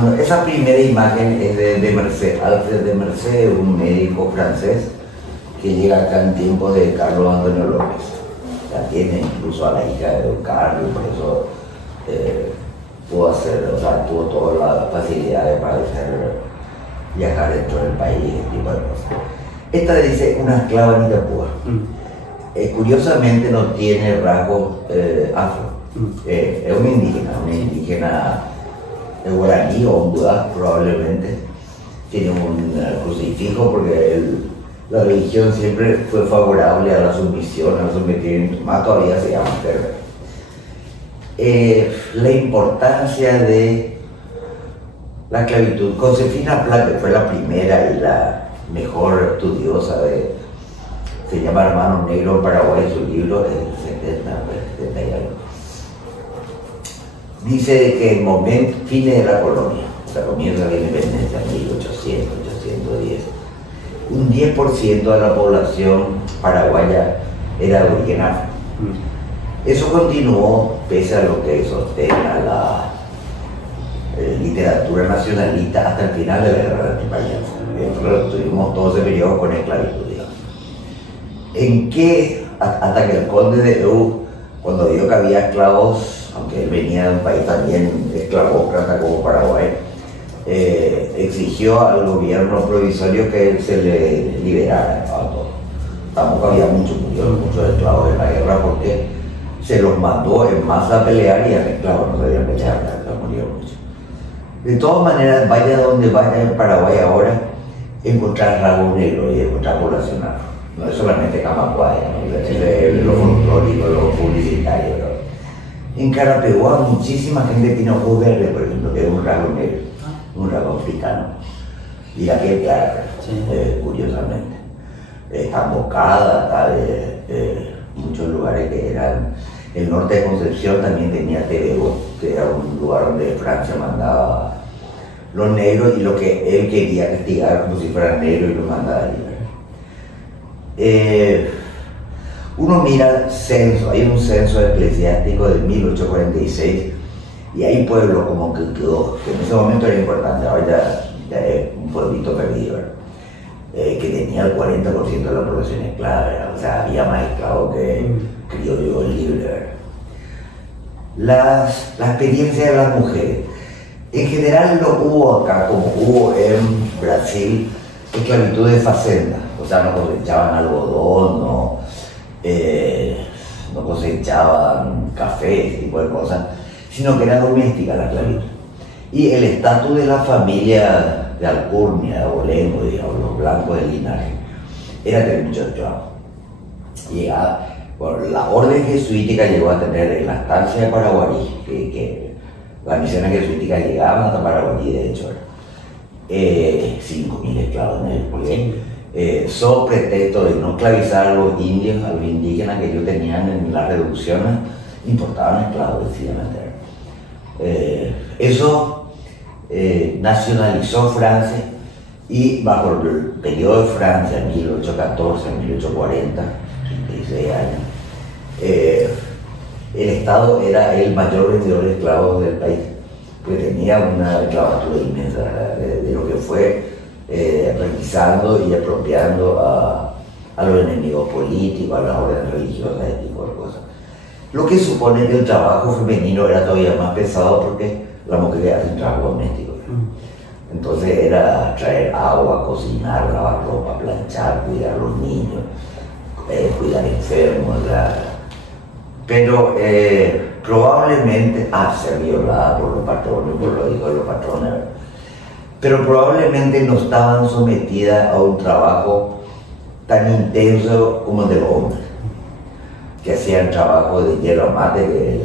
Bueno, esa primera imagen es de Mercé, Alfred de Mercé, un médico francés que llega acá en tiempos de Carlos Antonio López. La tiene incluso a la hija de Don Carlos, por eso pudo hacer, o sea, tuvo todas las facilidades para viajar dentro del país, ese tipo de cosas. Esta dice una esclava en Itapúa. Curiosamente no tiene rasgos afro. Es una indígena guaraní o un budá probablemente. Tiene un crucifijo porque la religión siempre fue favorable a la sumisión, al sometimiento, más todavía se llama Ferber. La importancia de la esclavitud. Josefina Pla, que fue la primera y la mejor estudiosa se llama Hermano Negro en Paraguay, su libro es el 70 y algo. Dice que en fines de la colonia, o sea, comienza la independencia en 1800, 1810, un 10% de la población paraguaya era de origen afro. Eso continuó pese a lo que sostenga la literatura nacionalista hasta el final de la guerra de la independencia. Tuvimos todo ese periodo con esclavitud, digamos. En que, hasta que el conde de Eu, cuando vio que había esclavos, aunque él venía de un país también esclavócrata como Paraguay, exigió al gobierno provisorio que se le liberara a todos. Tampoco había muchos esclavos en la guerra porque se los mandó en masa a pelear y a esclavos no sabían pelear, murieron muchos. De todas maneras, vaya donde vaya en Paraguay ahora, encontrar rasgos negros y encontrar población afro. No es solamente Camacuay, ¿no? Es lo folclórico, lo publicitario, ¿no? En Carapeguá muchísima gente tiene ojos verdes, por ejemplo, que es un rasgo negro, un rasgo africano. Y la que clara, curiosamente. Está Bocada, está muchos lugares que eran. El norte de Concepción también tenía Tebego, que era un lugar donde Francia mandaba los negros y lo que él quería castigar como si fueran negros y los mandaba liberar. Uno mira censo, hay un censo eclesiástico de 1846 y hay pueblos como que quedó, que en ese momento era importante, ahora ya es un pueblito perdido, ¿verdad? Que tenía el 40% de la población esclava, ¿verdad? O sea, había más esclavos que criollos libres, ¿verdad? La experiencia de las mujeres. En general no hubo acá, como hubo en Brasil, esclavitud de facenda. O sea, no cosechaban algodón, no cosechaban café, ese tipo de cosas, sino que era doméstica la esclavitud. Y el estatus de la familia de Alcurnia, de Abolengo, digamos, los blancos del linaje, era tener muchos esclavos. Bueno, la orden jesuítica llegó a tener en la estancia de Paraguarí, que las misiones jesuíticas llegaban hasta Paraguarí, de hecho, 5.000 esclavos en el porque sobre pretexto de no esclavizar a los indios, a los indígenas que ellos tenían en las reducciones, importaban esclavos, sencillamente. Eso nacionalizó Francia y bajo el periodo de Francia, 1814, 1840, 36 años, el Estado era el mayor vendedor de esclavos del país, porque tenía una esclavatura inmensa de lo que fue requisando y apropiando a los enemigos políticos, a las órdenes religiosas, ese tipo de cosas. Lo que supone que el trabajo femenino era todavía más pesado porque las mujeres hacen trabajo doméstico. Entonces era traer agua, cocinar, lavar ropa, planchar, cuidar a los niños, cuidar enfermos, pero probablemente ser violada por los patrones, por los hijos de los patrones, pero probablemente no estaban sometidas a un trabajo tan intenso como el de los hombres, que hacían trabajo de hierba mate, que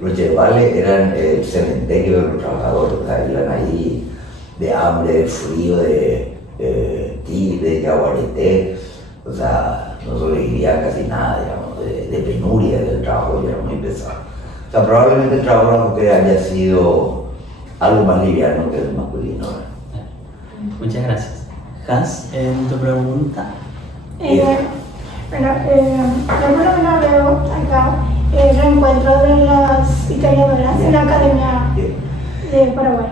los yerbales eran el cementerio de los trabajadores, o sea, iban ahí de hambre, de frío, de tigre, de yaguareté, o sea, no sobrevivían casi nada, digamos, de penuria, del trabajo era muy pesado. O sea, probablemente el trabajo de la mujer haya sido algo más liviano que el masculino. Muchas gracias. Hans, tu pregunta. Bueno, yo por lo menos veo acá el reencuentro de las historiadoras en la Academia de Paraguay.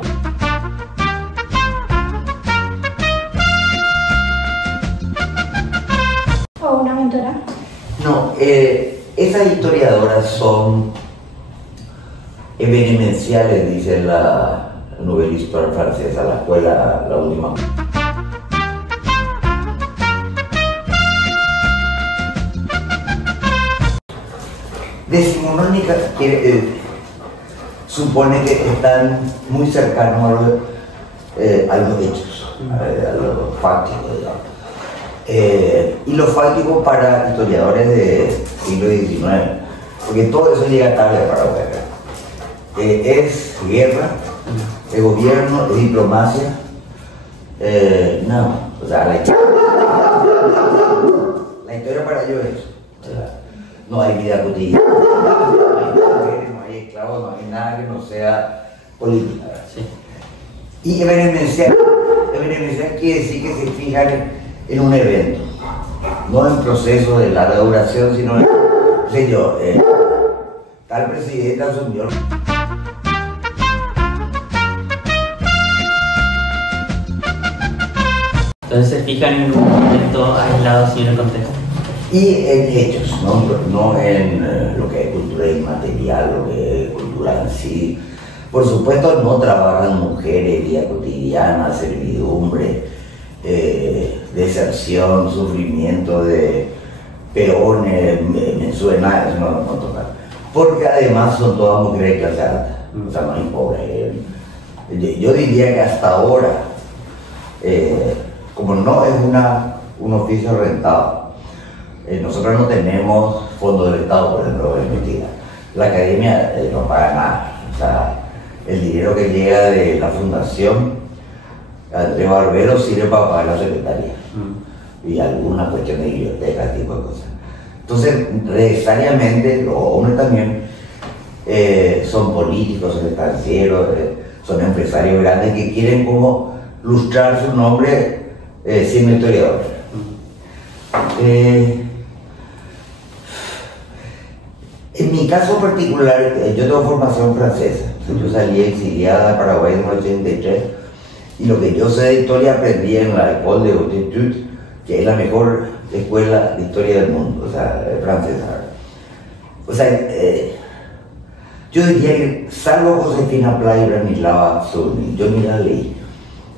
esas historiadoras son evenemenciales, dice la novelista francesa, la escuela, la última. Decimonónica supone que están muy cercanos a los hechos, a los fácticos, digamos. Y los fácticos para historiadores del siglo XIX, porque todo eso llega tarde para Paraguay. Es guerra, es gobierno, es diplomacia, no, o sea, la historia para ellos es eso. O sea, no hay vida cotidiana, no hay esclavos, no hay nada que no sea política. Sí. Y evenemencial quiere decir que se fijan en un evento, no en procesos de larga duración, sino en, sé yo, tal presidente asumió. Entonces se fijan en un momento aislado sin el contexto. Y en hechos, no en lo que es cultura inmaterial, lo que es cultura en sí. Por supuesto no trabajan mujeres, vida cotidiana, servidumbre, deserción, sufrimiento de peones, mensuales, eso no tocan. Porque además son todas mujeres de clase alta, o sea, no hay pobres. Yo diría que hasta ahora, como no es un oficio rentado, nosotros no tenemos fondos del Estado, por ejemplo, de investigar. La academia no paga nada. O sea, el dinero que llega de la fundación Andrés Barbero sirve para pagar la secretaría y alguna cuestión de biblioteca, tipo de cosas. Entonces, necesariamente, los hombres también son políticos, son estancieros, son empresarios grandes que quieren como lustrar su nombre siendo historiadores. En mi caso particular, yo tengo formación francesa. Yo salí exiliada de Paraguay en el 83 y lo que yo sé de historia aprendí en la École de Haute Étude, que es la mejor escuela de historia del mundo, o sea, francesa. O sea, yo diría que salvo Josefina Pla y Branislava Surny, yo ni la leí.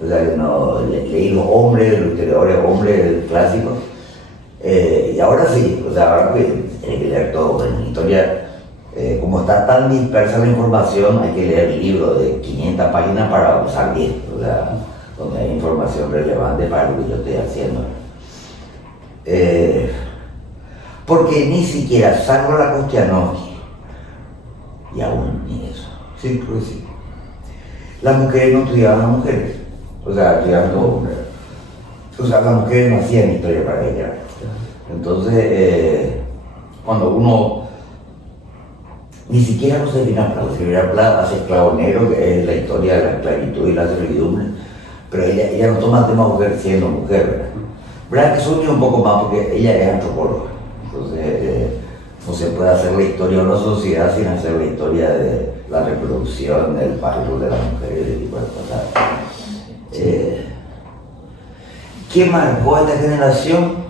O sea, no, leí los hombres, los historiadores hombres clásicos. Y ahora sí, o sea, ahora hay que leer todo. En historia, como está tan dispersa la información, hay que leer libros de 500 páginas para usar bien, o sea, donde hay información relevante para lo que yo estoy haciendo. Porque ni siquiera, salvo la Kostianowski, y aún ni eso, sí, creo que sí, las mujeres no estudiaban a mujeres, o sea, estudiaban todo hombres. O sea, las mujeres no hacían historia para ellas. Entonces, cuando uno, ni siquiera Josefina Pla hace Esclavo Negro, que es la historia de la esclavitud y la servidumbre, pero ella no toma tema mujer siendo mujer, ¿verdad? Blanca Surny un poco más porque ella es antropóloga, entonces no se puede hacer la historia de una sociedad sin hacer la historia de la reproducción, del parto de las mujeres, ese tipo de cosas. ¿Qué marcó esta generación?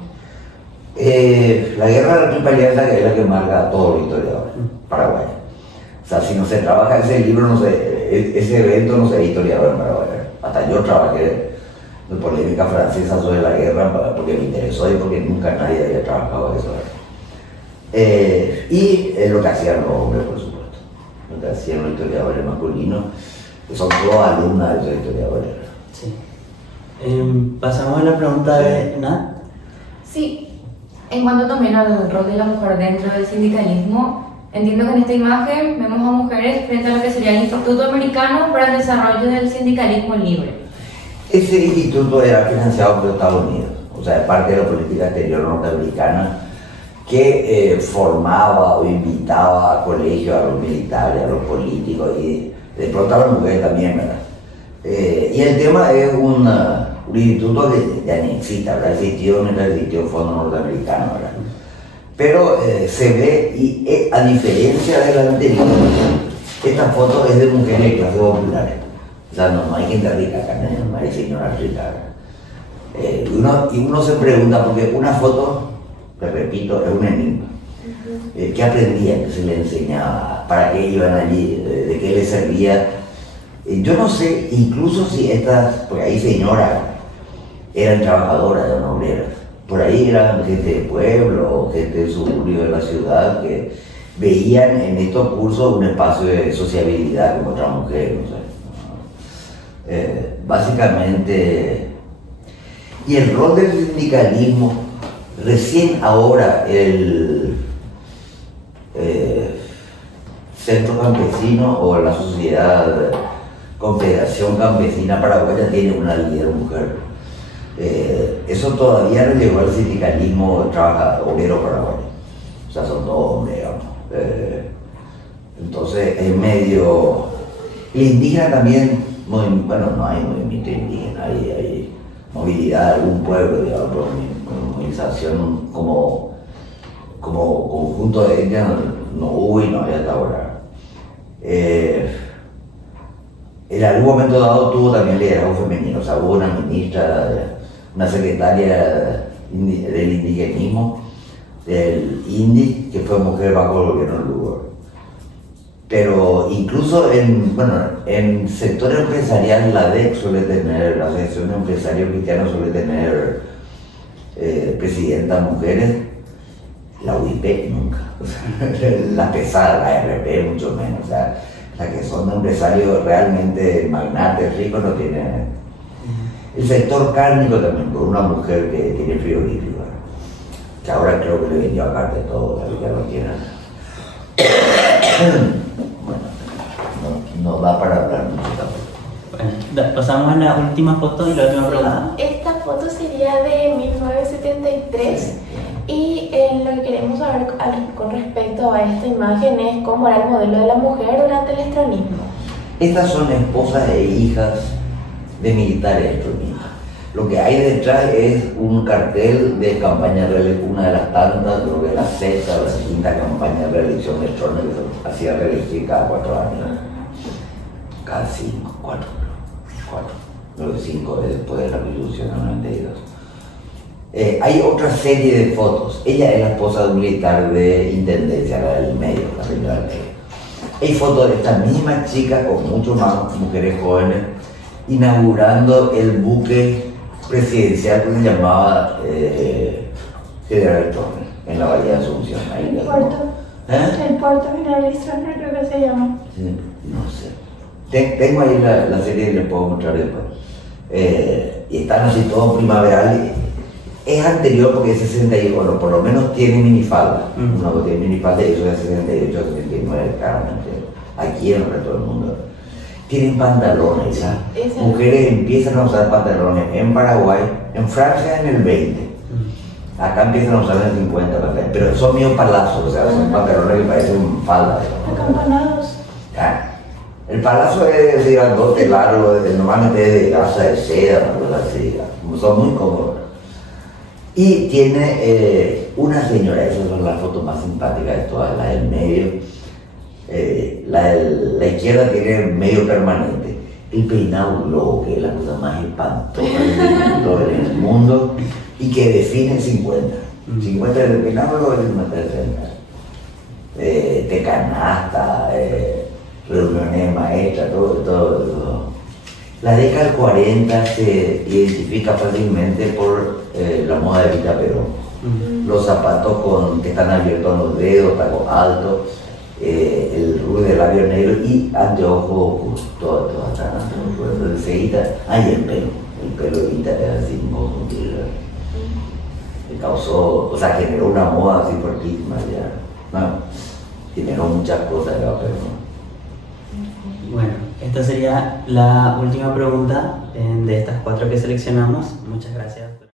La guerra de la Triple Alianza, que es la que marca a todos los historiadores paraguayos. O sea, si no se trabaja ese libro, no ese evento no se historiador en Paraguay. Hasta yo trabajé en polémica francesa sobre la guerra porque me interesó y porque nunca nadie había trabajado eso. Y lo que hacían los hombres, por supuesto. Lo que hacían los historiadores masculinos, que son todos alumnas de esos historiadores. Sí. Pasamos a la pregunta de Nat. Sí. En cuanto también al rol de la mujer dentro del sindicalismo, entiendo que en esta imagen vemos a mujeres frente a lo que sería el Instituto Americano para el Desarrollo del Sindicalismo Libre. Ese instituto era financiado por Estados Unidos, o sea, es parte de la política exterior norteamericana que formaba o invitaba a colegios, a los militares, a los políticos y de pronto a las mujeres también, ¿verdad? Y el tema es un instituto que ya ni existe, habrá existido mientras existió el Fondo Norteamericano, ¿verdad? Pero se ve, y a diferencia de la anterior, esta foto es de mujeres de clase popular. O sea, no hay gente rica acá, no hay señoras ricas. Y uno se pregunta, porque una foto, te repito, es un enigma. ¿Qué aprendían? ¿Qué se les enseñaba? ¿Para qué iban allí? ¿De qué les servía? Yo no sé, incluso si estas, porque ahí señoras eran trabajadoras, eran obreras, por ahí eran gente de pueblo, gente de suburbio de la ciudad, que veían en estos cursos un espacio de sociabilidad con otras mujeres, no sé. Básicamente, y el rol del sindicalismo, recién ahora el Centro Campesino o la Sociedad Confederación Campesina Paraguaya tiene una líder mujer. Eso todavía no llegó al sindicalismo trabajador obrero paraguayo. O sea, son todos hombres, digamos. Entonces es medio... El indígena también, bueno, no hay movimiento indígena, hay movilidad de algún pueblo, digamos, pero movilización como conjunto de etnias no hubo y no hay hasta ahora. En algún momento dado tuvo también liderazgo femenino, o sea, hubo una ministra, una secretaria del indigenismo, del INDI, que fue mujer bajo el gobierno de Lugo. Pero incluso en sector empresarial, la ADEC suele tener, la Asociación de Empresarios Cristianos suele tener presidentas mujeres, la UIP nunca, o sea, la pesada, la RP mucho menos, o sea, las que son empresarios realmente magnates, ricos, no tienen. El sector cárnico también, con una mujer que tiene frigorífico, que ahora creo que le vendió aparte todo, ya lo quieren. Bueno, no da para hablar mucho tampoco. Bueno, pasamos a la última foto y la última pregunta. Esta foto sería de 1973 y lo que queremos saber con respecto a esta imagen es cómo era el modelo de la mujer durante el estronismo. Estas son esposas e hijas de militares estronistas. Lo que hay detrás es un cartel de campaña reelección, una de las tantas, creo que la sexta o la quinta campaña de reelección de Stroessner, que se hacía reelegir cada 4 años. Cada 5, 4, luego 5 después de la Revolución del 92. Hay otra serie de fotos. Ella es la esposa de un militar de intendencia, la del medio, la señora del medio. Hay fotos de esta misma chica con muchas más mujeres jóvenes inaugurando el buque presidencial que se llamaba General Stroessner en la Bahía de Asunción. El puerto. El puerto General Stroessner creo que se llama. Sí, no sé. Tengo ahí la serie que les puedo mostrar después. Y están así todo primaveral. Es anterior porque es 68, bueno, por lo menos tiene minifalda. Uno que tiene minifalda y eso es 68, 69, claramente. Aquí en el resto del mundo. Tienen pantalones, ¿sabes? Mujeres empiezan a usar pantalones en Paraguay, en Francia en el 20. Acá empiezan a usar en el 50, pero son medio palazos, o sea, son pantalones que parecen faldas. Acampanados. El palazo es de grandote largo, normalmente es de gasa de seda, una cosa así, son muy cómodos. Y tiene una señora, esas son las fotos más simpáticas de todas, la del medio. La izquierda tiene medio permanente. El peinado globo, que es la cosa más espantosa en el mundo y que define 50. 50 del peinado globo es una tercera. De canasta, reuniones de maestras, todo. La década del 40 se identifica fácilmente por la moda de Vita Perón. Los zapatos que están abiertos en los dedos, tacos altos, el rubio de labio negro y anteojos oscuros, todo están anteojos. Y el pelo de Vita era así, que causó, o sea, generó una moda así fortísima ya. No, generó muchas cosas, pero Bueno, esta sería la última pregunta de estas 4 que seleccionamos. Muchas gracias.